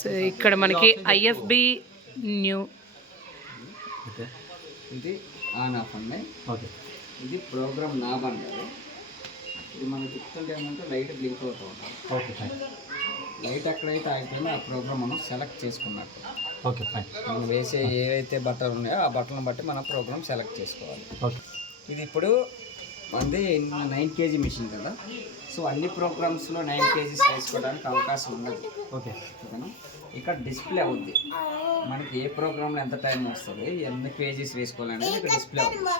So ఇక్కడ మనకి IFB new ఇది ఆన్ ఆఫ్ అండి. ఓకే. ఇది ప్రోగ్రామ్ నాబ్ అంటారు. ఇది మనం తిప్పుతుంటే ఏంటంటే లైట్ బ్లింక్ అవుతూ ఉంటుంది. Okay fine. లైట్ ఎక్కడైతే ఆగిపోయిందో ఆ ప్రోగ్రామ్ మనం సెలెక్ట్ చేసుకున్నట్టు. Okay fine. మనం వేసే ఏవైతే బట్టలు ఉన్నాయో ఆ బట్టలను బట్టి మనం ప్రోగ్రామ్ సెలెక్ట్ చేసుకోవాలి. ఓకే. ఇది ఇప్పుడు మనది 9 kg మిషన్ కదా, సో అన్ని ప్రోగ్రామ్స్లో 9 kgs వేసుకోవడానికి అవకాశం ఉండదు. ఓకే. ఓకేనా. ఇక్కడ డిస్ప్లే అవుద్ది మనకి ఏ ప్రోగ్రామ్లో ఎంత టైం వస్తుంది, ఎన్ని కేజీస్ వేసుకోవాలనేది ఇక్కడ డిస్ప్లే అవుతుంది.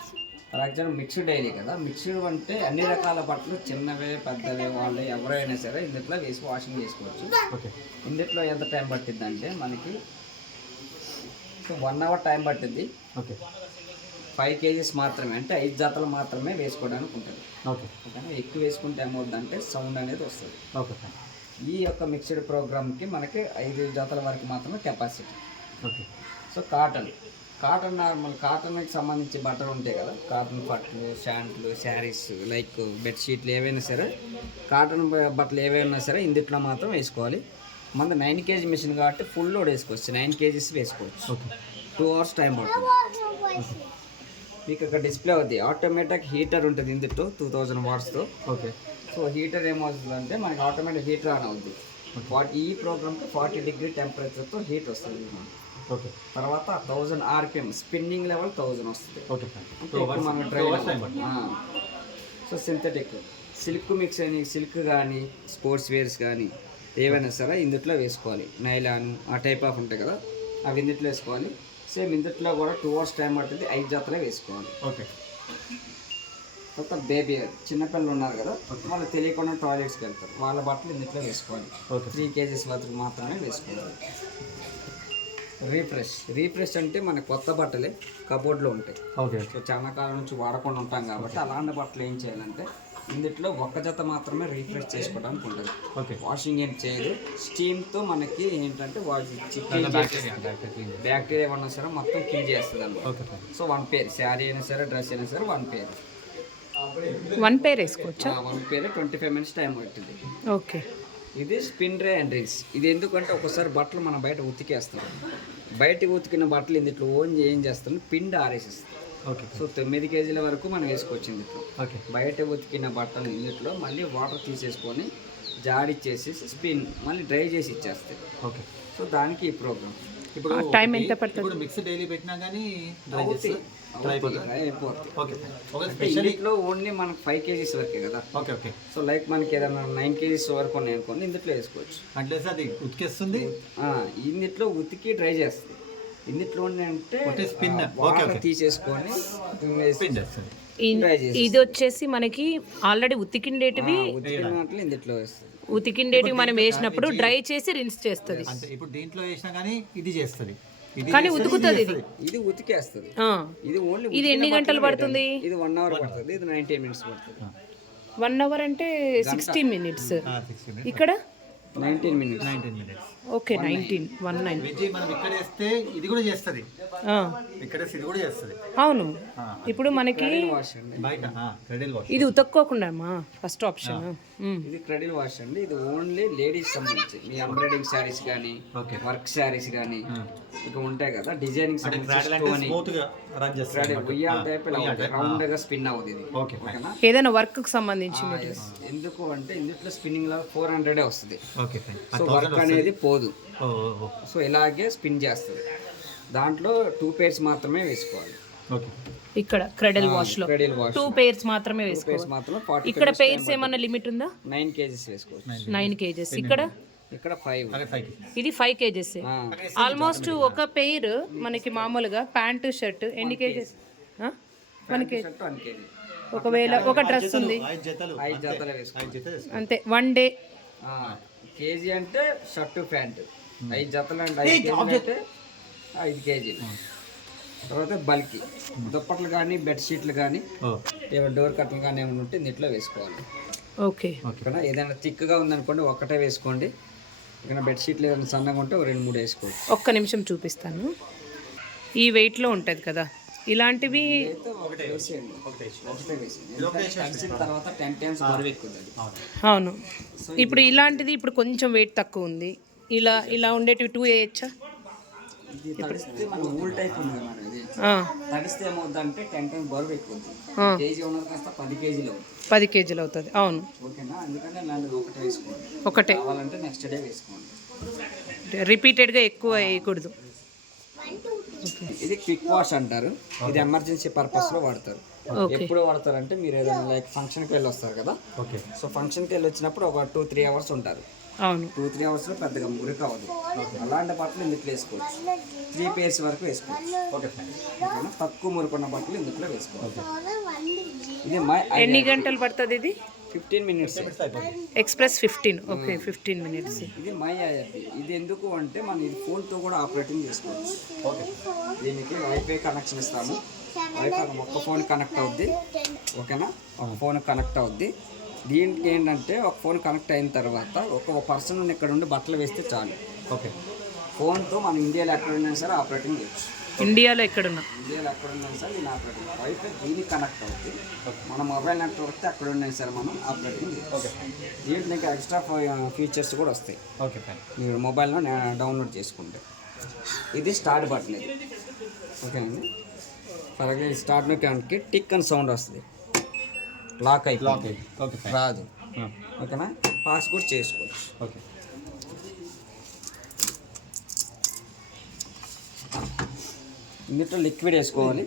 ఫర్ ఎగ్జాంపుల్ మిక్స్డ్ డైలీ కదా, మిక్స్డ్ అంటే అన్ని రకాల బట్టలు చిన్నవే పెద్దవే వాళ్ళు ఎవరైనా సరే ఇందులో వేసి వాషింగ్ చేసుకోవచ్చు. ఓకే. ఇందులో ఎంత టైం పట్టింది అంటే మనకి 1 hour టైం పట్టింది. ఓకే. 5 kgs మాత్రమే, అంటే 5 జతలు మాత్రమే వేసుకోవడానికి ఉంటుంది. ఓకే. ఓకేనా. ఎక్కువ వేసుకుంటే ఏమవుతుందంటే సౌండ్ అనేది వస్తుంది. Okay fine. ఈ యొక్క మిక్స్డ్ ప్రోగ్రామ్కి మనకి 5 జతల వరకు మాత్రమే capacity. Okay. So cotton normal కాటన్కి సంబంధించి బట్టలు ఉంటాయి కదా, కాటన్ పట్లు, షాంట్లు, శారీస్, లైక్ బెడ్షీట్లు ఏవైనా సరే, కాటన్ బట్టలు ఏవైనా సరే ఇందుట్లో మాత్రం వేసుకోవాలి. మన 9 kg మిషన్ కాబట్టి ఫుల్ లోడ్ వేసుకోవచ్చు, 9 kgs వేసుకోవచ్చు. ఓకే. 2 hours టైం పడుతుంది. మీకు ఇక్కడ డిస్ప్లే అవుతుంది. ఆటోమేటిక్ హీటర్ ఉంటుంది ఇందులో 2000 wattsతో. ఓకే. సో హీటర్ ఏమవుతుందంటే మనకి ఆటోమేటిక్ హీటర్ ఆన్ అవుతుంది. ఈ ప్రోగ్రామ్కి 40 degree టెంపరేచర్తో హీట్ వస్తుంది. ఓకే. తర్వాత 1000 RPM స్పిన్నింగ్ లెవెల్ 1000 వస్తుంది. Okay. So synthetic silk mix అని సిల్క్ కానీ స్పోర్ట్స్ వేర్స్ కానీ ఏవైనా సరే ఇందులో వేసుకోవాలి. నైలాన్ ఆ టైప్ ఆఫ్ ఉంటాయి కదా, అవి ఇందులో వేసుకోవాలి. సేమ్ ఇందులో కూడా 2 hours టైం పడుతుంది, 5 జతలే వేసుకోవాలి. ఓకే. తర్వాత బేబీ చిన్నపిల్లలు ఉన్నారు కదా, వాళ్ళు తెలియకుండా టాయిలెట్స్కి వెళ్తారు, వాళ్ళ బట్టలు ఇందులో వేసుకోవాలి. 3 kgs వరకు మాత్రమే వేసుకోవాలి. రీఫ్రెష్ అంటే మన కొత్త బట్టలే కబోర్డ్లో ఉంటాయి. ఓకే. సో చాలా కాలం నుంచి వాడకుండా ఉంటాం కాబట్టి అలాంటి బట్టలు ఏం చేయాలంటే ఇందులో ఒక్క జత మాత్రమే రీఫ్రెష్ చేసుకోవడానికి ఉంటుంది. ఓకే. వాషింగ్ ఏం చేయదు, స్టీమ్తో మనకి ఏంటంటే బ్యాక్టీరియా ఏమన్నా సరే మొత్తం క్లీన్ చేస్తుంది అన్నమాట. ఓకే. సో 1 pair శారీ అయినా సరే డ్రెస్ అయినా సరే 1 pair వేసుకోవచ్చా? 1 pair 25 minutes టైం పడుతుంది. ఓకే. ఇది స్పిన్ డ్రై అండ్ రిన్స్. ఇది ఎందుకంటే ఒకసారి బట్టలు మనం బయట ఉతికేస్తాం, బయట ఉతికిన బట్టలు ఇందులో ఏం చేస్తాం పిండి ఆరేసిస్తాం. ఓకే. సో 9 kgల వరకు మనం వేసుకోవచ్చు ఇందులో. ఓకే. బయట ఉతికిన బట్టలు ఇందులో మళ్ళీ వాటర్ తీసేసుకొని జాడిచ్చేసి స్పిన్ మళ్ళీ డ్రై చేసి ఇచ్చేస్తాయి. ఓకే. సో దానికి ఈ ప్రోగ్రామ్. ఇప్పుడు టైం ఎంత పడుతుంది? ఇప్పుడు మిక్స్ డైలీ పెట్టినా కానీ డ్రై అయిపోతుంది. ఇందులో ఓన్లీ మనకు 5 kgs వరకే కదా. ఓకే. ఓకే. సో లైక్ మనకి ఏదైనా 9 kgs వరకు ఉన్నాయి అనుకోండి, ఇందులో వేసుకోవచ్చు. అంటే అది ఉతికేస్తుంది, ఇందులో ఉతికి డ్రై చేస్తుంది. ఇందులో అంటే స్పిన్ తీసేసుకొని ఇది వచ్చేసి మనకి ఆల్రెడీ ఉతికిండేటివి ఇందులో వేస్తుంది. ఉతికిండేటివి మనం వేసినప్పుడు డ్రై చేసి రిన్స్ చేస్తుంది. అంటే ఇప్పుడు దీంట్లో వేసినా కానీ ఇది చేస్తుంది, కానీ ఉతుకుతుంది. ఇది ఉతికేస్తుంది. ఇది ఓన్లీ ఇది ఎన్ని గంటలు పడుతుంది? ఇది 1 hour పడుతుంది. ఇది 90 minutes పడుతుంది. 1 hour అంటే 60 minutes. ఇక్కడ 19 minutes. ఓకే. 19 మనం ఇక్కడ వేస్తే ఇది కూడా చేస్తుంది, ఇక్కడ ఇది కూడా చేస్తుంది. అవును. ఇప్పుడు మనకి ఇది ఉతక్కోకుండా ఫస్ట్ ఆప్షన్. ఇది క్రెడిల్ వాష్ అండి. ఇది ఓన్లీ లేడీస్ సంబంధించి మీ ఎంబ్రాయిడింగ్ శారీస్ కానీ వర్క్ శారీస్ కానీ ఇక ఉంటాయి కదా, డిజైనింగ్ రౌండ్ గా స్పిన్ అవుతుంది. ఏదైనా వర్క్ కి సంబంధించి ఎందుకు అంటే ఇందులో స్పిన్నింగ్ లో 400 వస్తుంది. సో వర్క్ అనేది పోదు. సో ఇలాగే స్పిన్ చేస్తుంది. దాంట్లో 2 pairs మాత్రమే వేసుకోవాలి. ఇక్కడ క్రెడిల్ వాష్ లో 2 pairs మాత్రమే వేసుకోవాలి. ఇక్కడ pairs ఏమన్నా లిమిట్ ఉందా? 9 kgs వేసుకోవచ్చు. 9 kgs. ఇక్కడ 5. ఇది 5 kgs. ఆల్మోస్ట్ ఒక పెయిర్ మనకి మామూలుగా ప్యాంటు షర్ట్ ఎన్ని కేజెస్? 1 kg. ఒకవేళ ఒక డ్రెస్ ఉంది 5 జతలు వేసుకోవాలి అంతే. 1 day కేజీ అంటే షర్టు ప్యాంటు 5 జతలు అంటే 5 kg అంటే 5 kg. తర్వాత బల్కి దుప్పట్లు కానీ బెడ్షీట్లు కానీ ఏమైనా డోర్ కట్టలు కానీ ఏమైనా ఉంటే ఇంట్లో వేసుకోవాలి. ఓకే. ఏదైనా థిక్గా ఉందనుకోండి ఒకటే వేసుకోండి. ఏదైనా బెడ్షీట్లు ఏదైనా సన్నగా ఉంటే 2-3 వేసుకోండి. ఒక్క నిమిషం చూపిస్తాను. ఈ వెయిట్లో ఉంటుంది కదా ఇలాంటివి. అవును. ఇప్పుడు ఇలాంటిది ఇప్పుడు కొంచెం వెయిట్ తక్కువ ఉంది, ఇలా ఉండేటివి 2 వేయచ్చా? ఇది తడిస్తే మన ఊల్ టైప్ ఉంది కదా మేడం, ఇది తడిస్తే ఏమవుద్దంటే 10 టైమ్స్ బరువు ఎక్కువ కేజీ ఉన్నది కాస్త 10 కేజీలు అవుతుంది. 10 కేజీలు అవుతుంది, అవును. ఓకేనా, అందుకని ఇలాంటిది ఒకటే వేసుకోండి. ఒకటే కావాలంటే నెక్స్ట్ డే వేసుకోండి. రిపీటెడ్గా ఎక్కువ వేయకూడదు. ఇది క్విక్ వాష్ అంటారు. ఇది ఎమర్జెన్సీ పర్పస్లో వాడతారు. ఎప్పుడు వాడతారంటే మీరు ఏదైనా లైక్ ఫంక్షన్కి వెళ్ళి వస్తారు కదా, ఓకే. సో ఫంక్షన్కి వెళ్ళి వచ్చినప్పుడు ఒక 2-3 అవర్స్ ఉంటారు. అవును, 2-3 అవర్స్లో పెద్దగా మురికి అవ్వదు. అలాంటి బట్టలు ఇందులో వేసుకోవచ్చు. 3 pairs వరకు వేసుకోవచ్చు. Okay fine. ఓకేనా, తక్కువ మురుకున్న బట్టలు ఇందులో వేసుకోవచ్చు. ఇది ఎన్ని గంటలు పడుతుంది ఇది? 15 minutes. Express 15, okay 15 minutes. ఇది మై ఐఆర్బి. ఇది ఎందుకు అంటే మనం ఇది ఫోన్తో కూడా ఆపరేటింగ్ చేసుకోవచ్చు. ఓకే. దీనికి వైఫై కనెక్షన్ ఇస్తాము. వైఫై ఒక్క ఫోన్ కనెక్ట్ అవుద్ది. ఓకేనా, ఒక ఫోన్ కనెక్ట్ అవుద్ది. దీనికి ఏంటంటే ఒక ఫోన్ కనెక్ట్ అయిన తర్వాత ఒక పర్సన్ ఇక్కడ ఉండి బట్టలు వేస్తే చాలు. ఓకే. ఫోన్తో మనం ఇండియాలో ఎక్కడ ఉన్నా సరే ఆపరేటింగ్ చేయొచ్చు. ఇండియాలో ఎక్కడున్నా ఇండియాలో ఎక్కడ ఉన్నా సరే దీని ఆపరేటింగ్. వైఫై దీనికి కనెక్ట్ అవుతుంది. మన మొబైల్ నెట్వర్క్ ఎక్కడ ఉన్నా సరే మనం ఆపరేటింగ్ చేయొచ్చు. ఓకే. దీంట్లో ఇంకా ఎక్స్ట్రా ఫీచర్స్ కూడా వస్తాయి. Okay fine. మీరు మొబైల్లో డౌన్లోడ్ చేసుకుంటే. ఇది స్టార్ట్ బటన్. ఇది ఓకేనండి. ఫర్గా స్టార్ట్ నొక్కి టిక్ అని సౌండ్ వస్తుంది. లాక్ అయిపోతుంది. Okay fine. రాదు. ఓకేనా, పాస్ కూడా చేసుకోవచ్చు. ఓకే. ఇందులో లిక్విడ్ వేసుకోవాలి.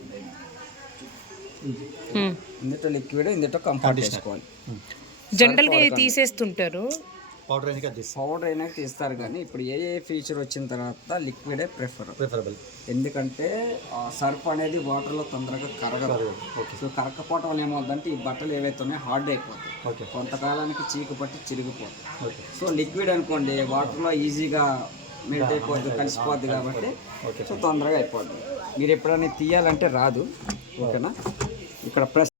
ఇందులో లిక్విడ్, ఇందులో కంఫర్ట్ వేసుకోవాలి. జనరల్గా తీసేస్తుంటారు. పౌడర్ అయినా అది పౌడర్ అయినా తీస్తారు, కానీ ఇప్పుడు ఏ ఫీచర్ వచ్చిన తర్వాత లిక్విడే ప్రిఫరబుల్. ఎందుకంటే సర్ఫ్ అనేది వాటర్లో తొందరగా కరగదు. సో కరగకపోవటం వల్ల ఏమవుతుందంటే ఈ బట్టలు ఏవైతే ఉన్నాయో హార్డ్ అయిపోతాయి. ఓకే. కొంతకాలానికి చీకు పట్టి చిరిగిపోతాయి. ఓకే. సో లిక్విడ్ అనుకోండి వాటర్లో ఈజీగా మెల్ట్ అయిపోద్ది, కలిసిపోద్ది కాబట్టి సో తొందరగా అయిపోద్ది. మీరు ఎప్పుడైనా తీయాలంటే రాదు. ఓకేనా, ఇక్కడ ప్రెస్